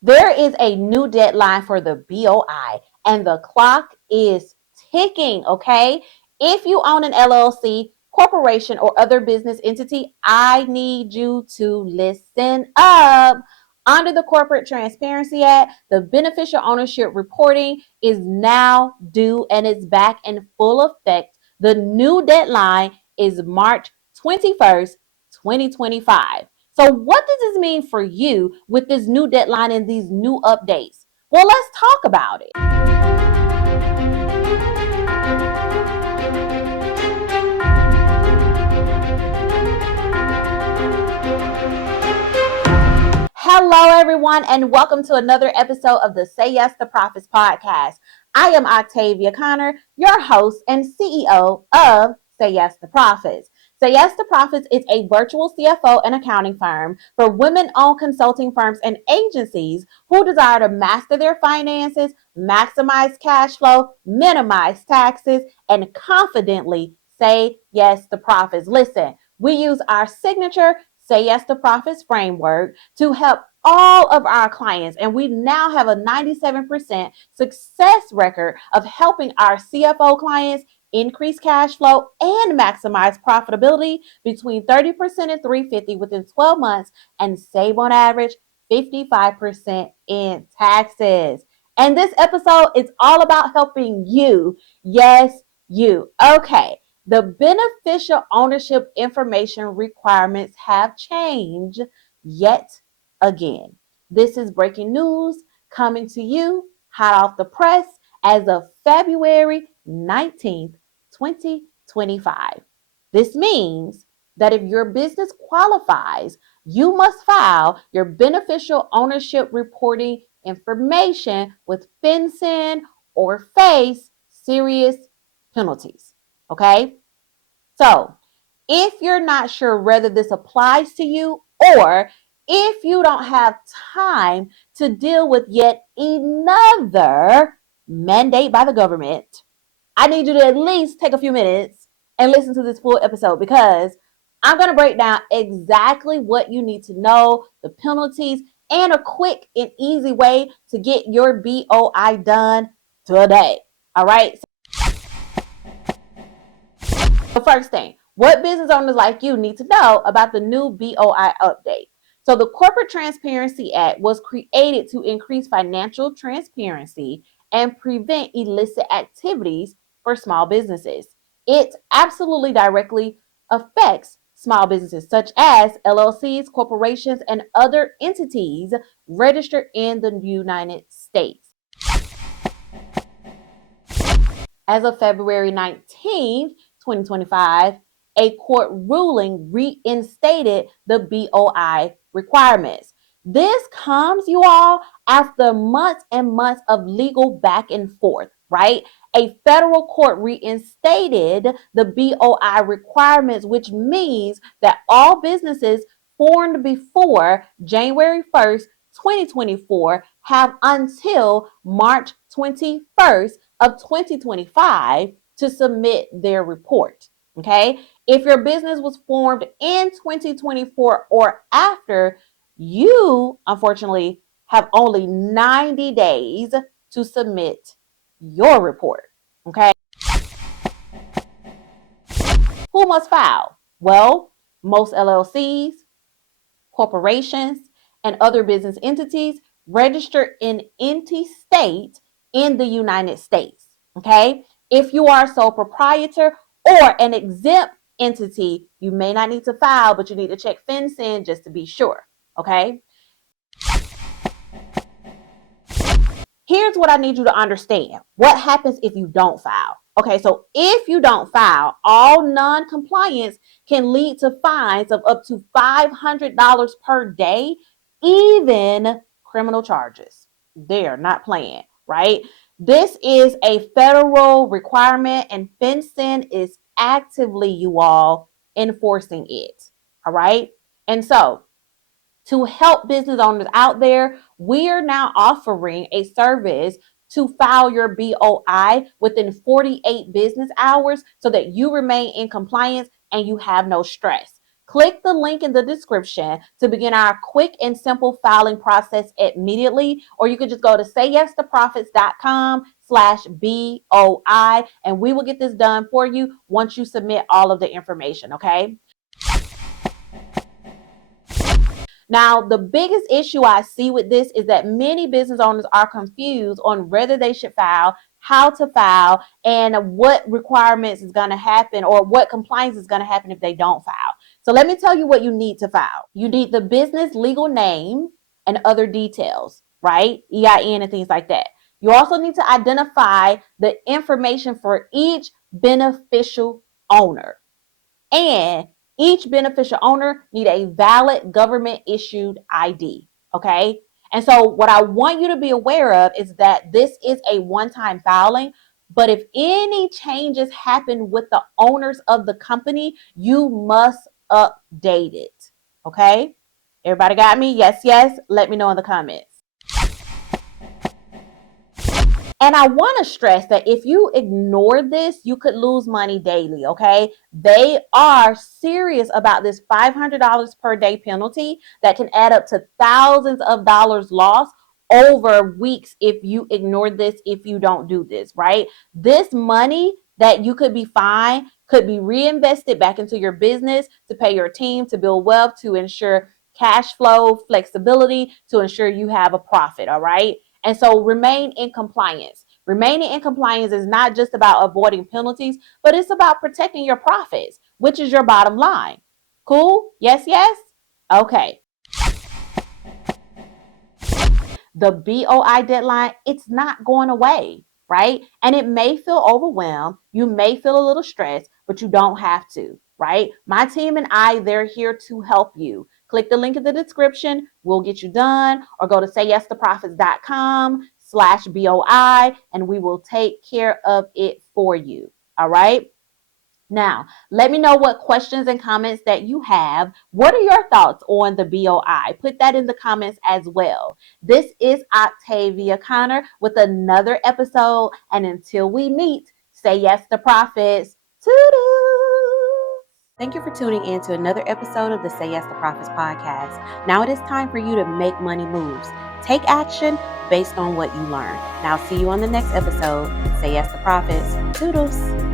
There is a new deadline for the BOI and the clock is ticking, okay? If you own an LLC, corporation, or other business entity, I need you to listen up. Under the Corporate Transparency Act, the beneficial ownership reporting is now due and is back in full effect. The new deadline is March 21st, 2025. So what does this mean for you with this new deadline and these new updates? Well, let's talk about it. Hello, everyone, and welcome to another episode of the Say Yes to Profits podcast. I am Octavia Conner, your host and CEO of Say Yes to Profits. Say Yes to Profits is a virtual CFO and accounting firm for women-owned consulting firms and agencies who desire to master their finances, maximize cash flow, minimize taxes, and confidently say yes to profits. Listen, we use our signature Say Yes to Profits framework to help all of our clients, and we now have a 97% success record of helping our CFO clients increase cash flow and maximize profitability between 30% and 350 within 12 months and save on average 55% in taxes. And this episode is all about helping you. Yes, you. Okay. The beneficial ownership information requirements have changed yet again. This is breaking news coming to you hot off the press as of February 19th, 2025. This means that if your business qualifies, you must file your beneficial ownership reporting information with FinCEN or face serious penalties. Okay? So, if you're not sure whether this applies to you or if you don't have time to deal with yet another mandate by the government, I need you to at least take a few minutes and listen to this full episode because I'm going to break down exactly what you need to know, the penalties, and a quick and easy way to get your BOI done today. All right. The first thing, what business owners like you need to know about the new BOI update. So the Corporate Transparency Act was created to increase financial transparency and prevent illicit activities for small businesses. It absolutely directly affects small businesses such as LLCs, corporations, and other entities registered in the United States. As of February 19th, 2025, a court ruling reinstated the BOI requirements. This comes, you all, after months and months of legal back and forth, right? A federal court reinstated the BOI requirements, which means that all businesses formed before January 1st, 2024 have until March 21st of 2025 to submit their report. Okay. If your business was formed in 2024 or after, you unfortunately have only 90 days to submit your report. Okay. Who must file? Well, most LLCs, corporations, and other business entities registered in any state in the United States. Okay. If you are a sole proprietor or an exempt entity, you may not need to file, but you need to check FinCEN just to be sure. Okay. Here's what I need you to understand. What happens if you don't file? Okay, so if you don't file, all non-compliance can lead to fines of up to $500 per day, even criminal charges. They're not playing, right? This is a federal requirement, and FinCEN is actively, you all, enforcing it. All right. And so, to help business owners out there, we are now offering a service to file your BOI within 48 business hours so that you remain in compliance and you have no stress. Click the link in the description to begin our quick and simple filing process immediately, or you could just go to sayyesToProfits.com/BOI and we will get this done for you once you submit all of the information, okay? Now, the biggest issue I see with this is that many business owners are confused on whether they should file, how to file, and what requirements is going to happen or what compliance is going to happen if they don't file. So let me tell you what you need to file. You need the business legal name and other details, right? EIN and things like that. You also need to identify the information for each beneficial owner. And each beneficial owner need a valid government issued ID, okay? And so what I want you to be aware of is that this is a one-time filing, but if any changes happen with the owners of the company, you must update it, okay? Everybody got me? Yes, yes. Let me know in the comments. And I want to stress that if you ignore this, you could lose money daily, okay? They are serious about this $500 per day penalty that can add up to thousands of dollars lost over weeks if you ignore this, if you don't do this, right? This money that you could be fined could be reinvested back into your business to pay your team, to build wealth, to ensure cash flow, flexibility, to ensure you have a profit, all right? And so remain in compliance. Remaining in compliance is not just about avoiding penalties, but it's about protecting your profits, which is your bottom line. Cool? Yes, yes? Okay. The BOI deadline, it's not going away, right? And it may feel overwhelmed. You may feel a little stressed, but you don't have to, right? My team and I, they're here to help you. Click the link in the description. We'll get you done, or go to sayyesToProfits.com/BOI and we will take care of it for you. All right. Now, let me know what questions and comments that you have. What are your thoughts on the BOI? Put that in the comments as well. This is Octavia Conner with another episode. And until we meet, say yes to profits. Toodoo! Thank you for tuning in to another episode of the Say Yes to Profits podcast. Now it is time for you to make money moves. Take action based on what you learn. Now, see you on the next episode. Say yes to profits. Toodles.